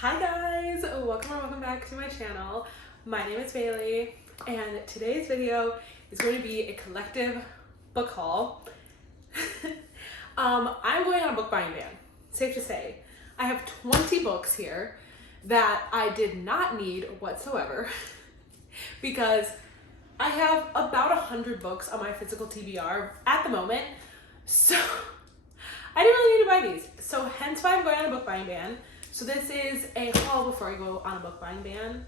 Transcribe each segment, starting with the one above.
Hi guys, welcome back to my channel. My name is Bailey and today's video is going to be a collective book haul. I'm going on a book buying ban, safe to say. I have 20 books here that I did not need whatsoever because I have about 100 books on my physical TBR at the moment, so I didn't really need to buy these. So hence why I'm going on a book buying ban. So this is a haul before I go on a book buying ban.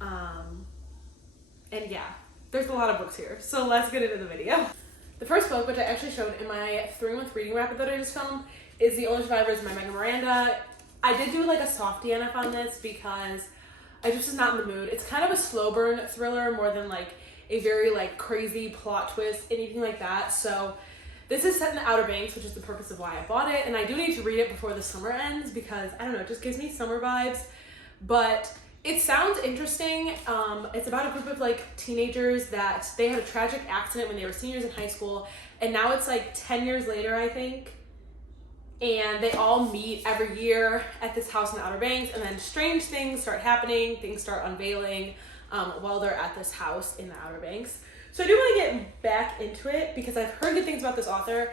And yeah, there's a lot of books here. So let's get into the video. The first book, which I actually showed in my 3-month reading rapid that I just filmed, is The Only Survivors by Miranda. I did do like a soft DNF on this because I just was not in the mood. It's kind of a slow burn thriller more than like a very like crazy plot twist, anything like that. So this is set in the Outer Banks, which is the purpose of why I bought it, and I do need to read it before the summer ends because, I don't know, it just gives me summer vibes, but it sounds interesting. It's about a group of like teenagers that they had a tragic accident when they were seniors in high school, and now it's like 10 years later, I think, and they all meet every year at this house in the Outer Banks, and then strange things start happening, things start unveiling while they're at this house in the Outer Banks. So I do want to get back into it because I've heard good things about this author.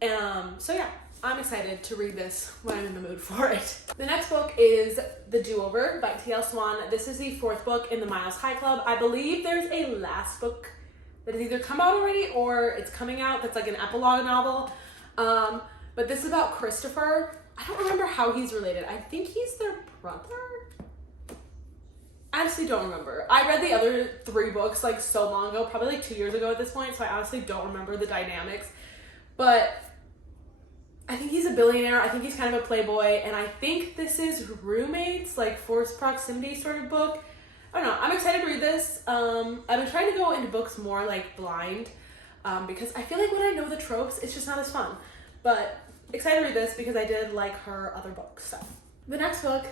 So yeah, I'm excited to read this when I'm in the mood for it. The next book is The DoOver by T.L. Swan. This is the 4th book in the Miles High Club. I believe there's a last book that has either come out already or it's coming out that's like an epilogue novel. But this is about Christopher. I don't remember how he's related. I think he's their brother? I honestly don't remember. I read the other 3 books like so long ago, probably like 2 years ago at this point, so I honestly don't remember the dynamics. But I think he's a billionaire. I think he's kind of a playboy, and I think this is roommates, like forced proximity sort of book. I don't know. I'm excited to read this. I've been trying to go into books more like blind because I feel like when I know the tropes, it's just not as fun. But excited to read this because I did like her other books. So the next book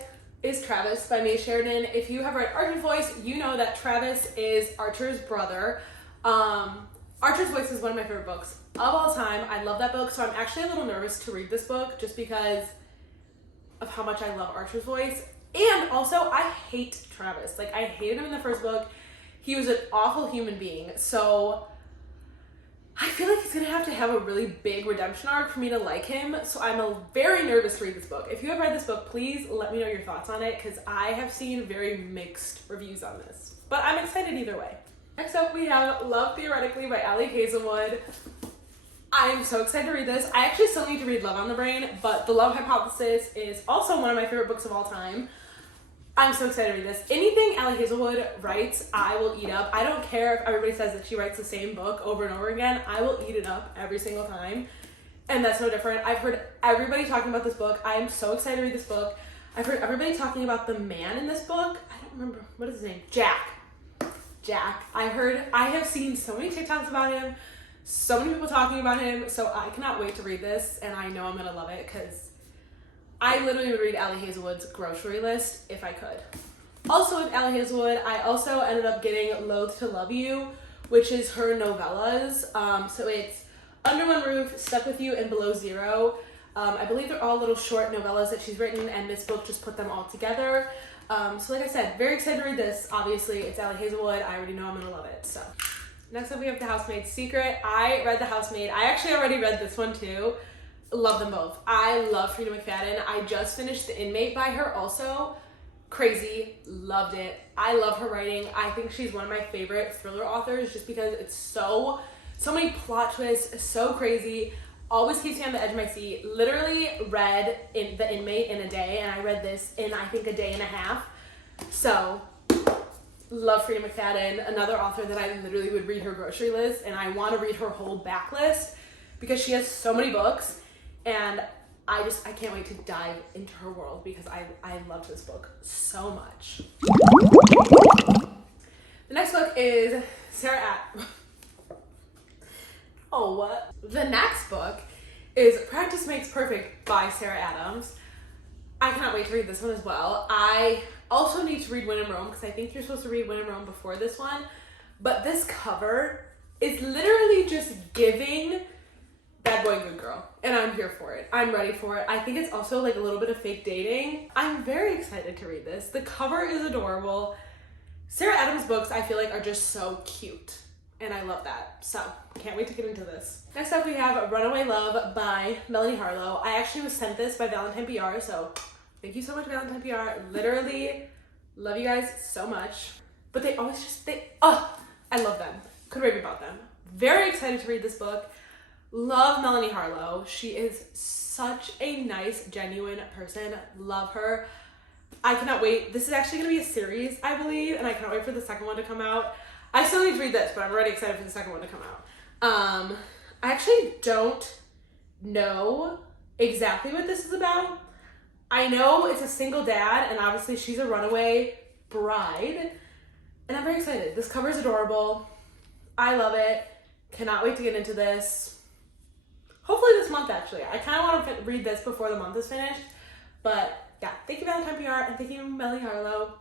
is Travis by May Sheridan. If you have read Archer's Voice, you know that Travis is Archer's brother. Archer's Voice is one of my favorite books of all time. I love that book, so I'm actually a little nervous to read this book just because of how much I love Archer's Voice. And also, I hate Travis. Like, I hated him in the first book. He was an awful human being, so I feel like he's gonna have a really big redemption arc for me to like him, so I'm very nervous to read this book. If you have read this book, please let me know your thoughts on it, because I have seen very mixed reviews on this. But I'm excited either way. Next up, we have Love Theoretically by Ali Hazelwood. I'm so excited to read this. I actually still need to read Love on the Brain, but The Love Hypothesis is also one of my favorite books of all time. I'm so excited to read this. Anything Ali Hazelwood writes, I will eat up. I don't care if everybody says that she writes the same book over and over again. I will eat it up every single time. And that's no different. I've heard everybody talking about this book. I am so excited to read this book. I've heard everybody talking about the man in this book. I don't remember. What is his name? Jack. I have seen so many TikToks about him. So many people talking about him. So I cannot wait to read this. And I know I'm going to love it because I literally would read Ali Hazelwood's grocery list if I could. Also with Ali Hazelwood, I also ended up getting Loathe to Love You, which is her novellas. So it's Under One Roof, Stuck With You, and Below Zero. I believe they're all little short novellas that she's written, and this book just put them all together. So like I said, very excited to read this. Obviously, it's Ali Hazelwood. I already know I'm going to love it. So next up, we have The Housemaid's Secret. I read The Housemaid. I actually already read this one too. Love them both. I love Frida McFadden. I just finished The Inmate by her also. Crazy. Loved it. I love her writing. I think she's one of my favorite thriller authors just because it's so many plot twists, so crazy. Always keeps me on the edge of my seat. Literally read The Inmate in a day, and I read this in I think a day and a half. So love Frida McFadden, another author that I literally would read her grocery list, and I want to read her whole backlist because she has so many books. And I can't wait to dive into her world because I love this book so much. The next book is The next book is Practice Makes Perfect by Sarah Adams. I cannot wait to read this one as well. I also need to read When in Rome because I think you're supposed to read When in Rome before this one. But this cover is literally just giving bad boy, good girl. And I'm here for it. I'm ready for it. I think it's also like a little bit of fake dating. I'm very excited to read this. The cover is adorable. Sarah Adams books, I feel like, are just so cute. And I love that. So, can't wait to get into this. Next up, we have Runaway Love by Melanie Harlow. I actually was sent this by Valentine PR, so thank you so much, Valentine PR. Literally, love you guys so much. But they always just, I love them. Could rave about them. Very excited to read this book. Love Melanie Harlow. She is such a nice, genuine person. Love her. I cannot wait. This is actually going to be a series, I believe, and I cannot wait for the second one to come out. I still need to read this, but I'm already excited for the second one to come out. I actually don't know exactly what this is about. I know it's a single dad, and obviously she's a runaway bride, and I'm very excited. This cover is adorable. I love it. Cannot wait to get into this. Hopefully this month, actually. I kind of want to read this before the month is finished. But yeah, thank you, Valentine PR, and thank you, Melanie Harlow.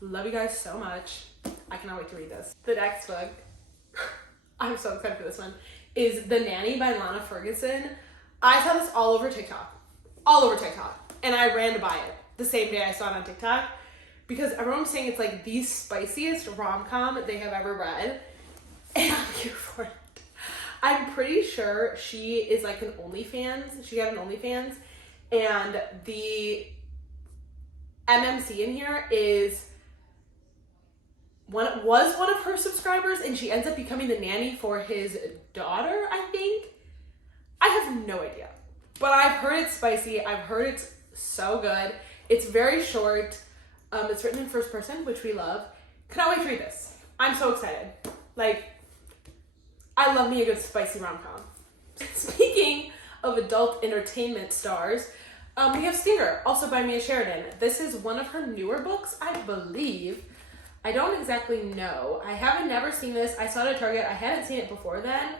Love you guys so much. I cannot wait to read this. The next book, I'm so excited for this one, is The Nanny by Lana Ferguson. I saw this all over TikTok. All over TikTok. And I ran to buy it the same day I saw it on TikTok because everyone's saying it's like the spiciest rom-com they have ever read. And I'm here for it. I'm pretty sure she is like an OnlyFans. She got an OnlyFans. And the MMC in here was one of her subscribers, and she ends up becoming the nanny for his daughter, I think. I have no idea. But I've heard it's spicy. I've heard it's so good. It's very short. It's written in first person, which we love. Cannot wait to read this. I'm so excited. Like, I love me a good spicy rom-com. Speaking of adult entertainment stars, we have Stinger, also by Mia Sheridan. This is one of her newer books, I believe. I don't exactly know. I haven't never seen this. I saw it at Target. I hadn't seen it before then.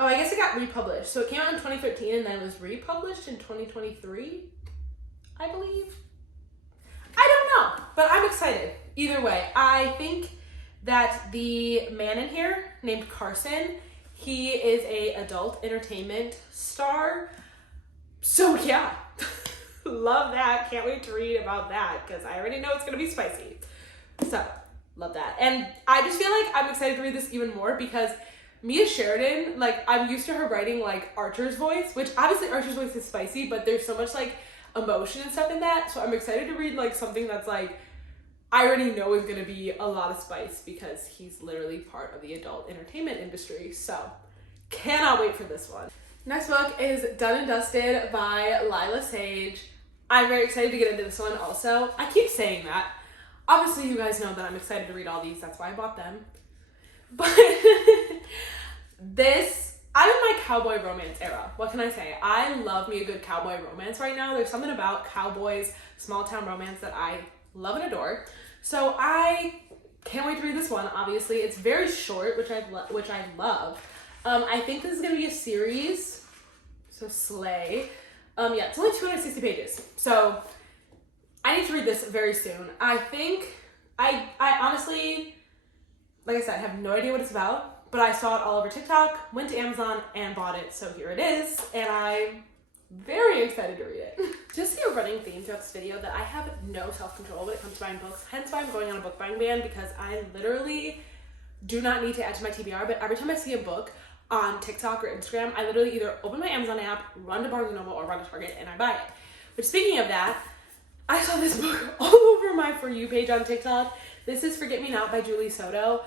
Oh, I guess it got republished. So it came out in 2013 and then it was republished in 2023, I believe. I don't know, but I'm excited. Either way, I think that the man in here named Carson, he is a adult entertainment star. So yeah, love that. Can't wait to read about that because I already know it's going to be spicy. So love that. And I just feel like I'm excited to read this even more because Mia Sheridan, like, I'm used to her writing like Archer's voice, which obviously Archer's voice is spicy, but there's so much like emotion and stuff in that. So I'm excited to read like something that's like, I already know is going to be a lot of spice because he's literally part of the adult entertainment industry. So cannot wait for this one. Next book is Done and Dusted by Lila Sage. I'm very excited to get into this one also. I keep saying that. Obviously you guys know that I'm excited to read all these. That's why I bought them. But I'm in my cowboy romance era. What can I say? I love me a good cowboy romance right now. There's something about cowboys, small town romance that I love and adore. So I can't wait to read this one. Obviously, it's very short, which I love. I think this is gonna be a series. So slay. Yeah, it's only 260 pages. So I need to read this very soon. I think I honestly, like I said, have no idea what it's about, but I saw it all over TikTok, went to Amazon and bought it. So here it is, and I'm very excited to read it. Just see a running theme throughout this video that I have no self-control when it comes to buying books, hence why I'm going on a book buying ban, because I literally do not need to add to my TBR, but every time I see a book on TikTok or Instagram, I literally either open my Amazon app, run to Barnes & Noble, or run to Target, and I buy it. But speaking of that, I saw this book all over my For You page on TikTok. This is Forget Me Not by Julie Soto.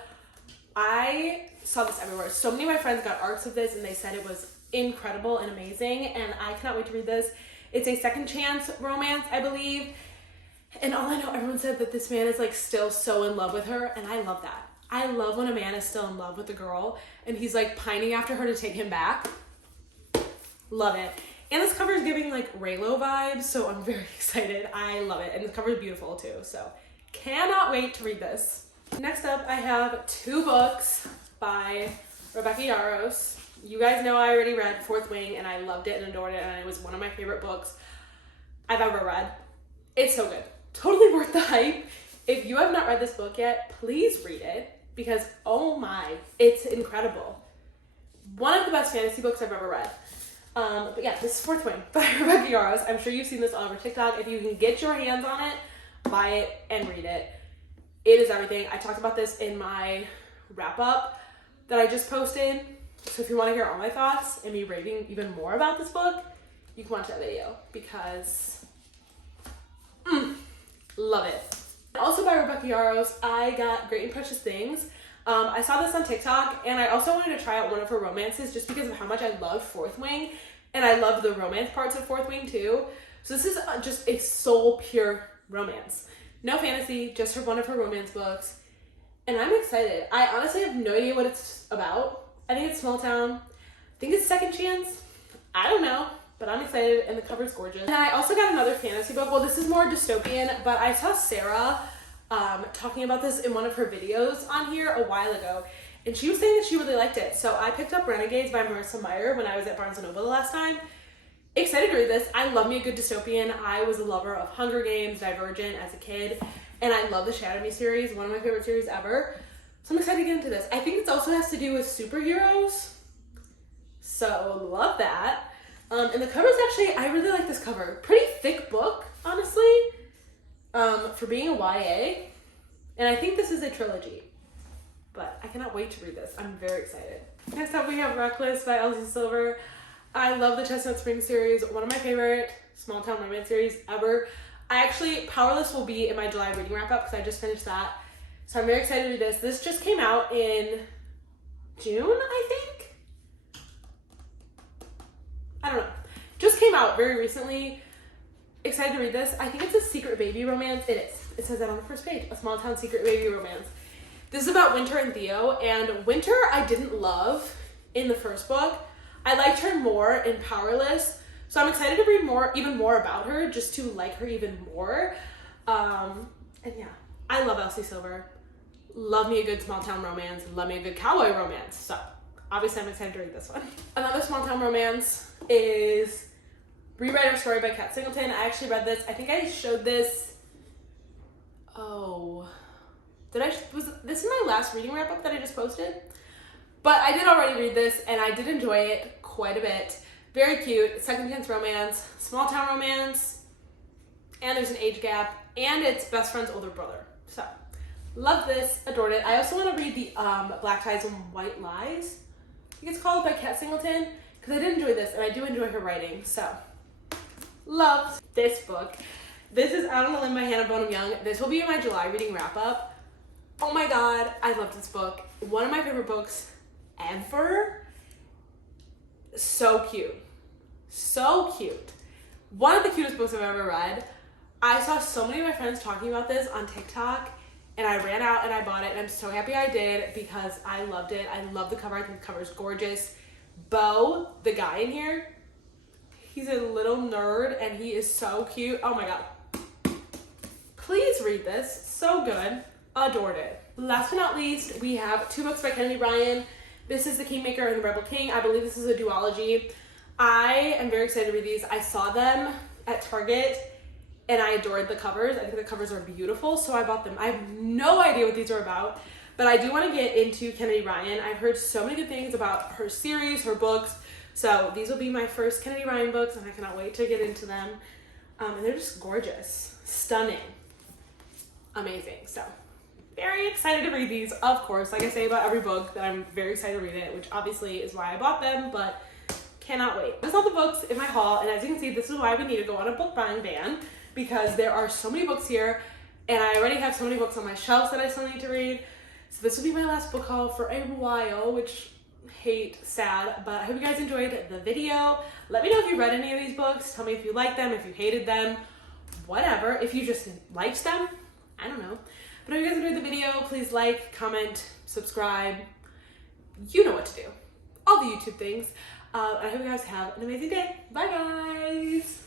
I saw this everywhere. So many of my friends got arcs of this, and they said it was incredible and amazing, and I cannot wait to read this. It's a second chance romance, I believe, and all I know, everyone said that this man is like still so in love with her, and I love that. I love when a man is still in love with a girl and he's like pining after her to take him back. Love it. And this cover is giving like Raylo vibes, so I'm very excited. I love it, and the cover is beautiful too, so cannot wait to read this. Next up, I have two books by Rebecca Yarros. You guys know I already read Fourth Wing, and I loved it and adored it, and it was one of my favorite books I've ever read. It's so good. Totally worth the hype. If you have not read this book yet, please read it, because oh my, it's incredible. one of the best fantasy books I've ever read. But yeah, this is Fourth Wing by Rebecca Yarros. I'm sure you've seen this all over TikTok. If you can get your hands on it, buy it and read it. It is everything. I talked about this in my wrap-up that I just posted. So if you want to hear all my thoughts and me raving even more about this book, you can watch that video because love it. Also by Rebecca Yarros, I got Great and Precious Things. I saw this on TikTok, and I also wanted to try out one of her romances just because of how much I love Fourth Wing, and I love the romance parts of Fourth Wing too. So this is just a soul pure romance. No fantasy, just one of her romance books. And I'm excited. I honestly have no idea what it's about. I think it's small town. I think it's Second Chance. I don't know, but I'm excited, and the cover's gorgeous. And I also got another fantasy book. Well, this is more dystopian, but I saw Sarah talking about this in one of her videos on here a while ago, and she was saying that she really liked it. So I picked up Renegades by Marissa Meyer when I was at Barnes & Noble the last time. Excited to read this. I love me a good dystopian. I was a lover of Hunger Games, Divergent as a kid, and I love the Shadow Me series, one of my favorite series ever. So I'm excited to get into this. I think it also has to do with superheroes, so love that. And the cover's actually, I really like this cover. Pretty thick book, honestly, for being a YA. And I think this is a trilogy, but I cannot wait to read this. I'm very excited. Next up, we have Reckless by Elsie Silver. I love the Chestnut Spring series, one of my favorite small town romance series ever. Powerless will be in my July reading wrap up because I just finished that. So I'm very excited to read this. This just came out in June, I think? I don't know. Just came out very recently. Excited to read this. I think it's a secret baby romance. It is. It says that on the first page. A small town secret baby romance. This is about Winter and Theo. And Winter I didn't love in the first book. I liked her more in Powerless. So I'm excited to read even more about her, just to like her even more. And yeah, I love Elsie Silver. Love me a good small town romance. Love me a good cowboy romance. So obviously I'm excited to read this one. Another small town romance is Rewrite Our Story by Kat Singleton. I actually read this. I think I showed this. Was this is my last reading wrap up that I just posted? But I did already read this, and I did enjoy it quite a bit. Very cute, second chance romance, small town romance, and there's an age gap, and it's best friend's older brother. So, love this, adored it. I also want to read the Black Ties and White Lies, I think it's called, by Kat Singleton, because I did enjoy this, and I do enjoy her writing. So, loved this book. This is Out on a Limb by Hannah Bonham Young. This will be in my July reading wrap up. Oh my god, I love this book. One of my favorite books ever. So cute. So cute. One of the cutest books I've ever read. I saw so many of my friends talking about this on TikTok, and I ran out and I bought it, and I'm so happy I did because I loved it. I love the cover. I think the cover is gorgeous. Bo, the guy in here, he's a little nerd and he is so cute. Oh my god. Please read this. So good. Adored it. Last but not least, we have two books by Kennedy Bryan. This is The Kingmaker and The Rebel King. I believe this is a duology. I am very excited to read these. I saw them at Target and I adored the covers. I think the covers are beautiful, so I bought them. I have no idea what these are about, but I do want to get into Kennedy Bryan. I've heard so many good things about her series, her books, so these will be my first Kennedy Bryan books, and I cannot wait to get into them. And they're just gorgeous, stunning, amazing. So very excited to read these, of course. Like I say about every book, that I'm very excited to read it, which obviously is why I bought them, but cannot wait. There's all the books in my haul, and as you can see, this is why we need to go on a book buying ban, because there are so many books here, and I already have so many books on my shelves that I still need to read. So this will be my last book haul for a while, which sad, but I hope you guys enjoyed the video. Let me know if you read any of these books. Tell me if you liked them, if you hated them, whatever. If you just liked them, I don't know. But if you guys enjoyed the video, please like, comment, subscribe. You know what to do. All the YouTube things. I hope you guys have an amazing day. Bye, guys.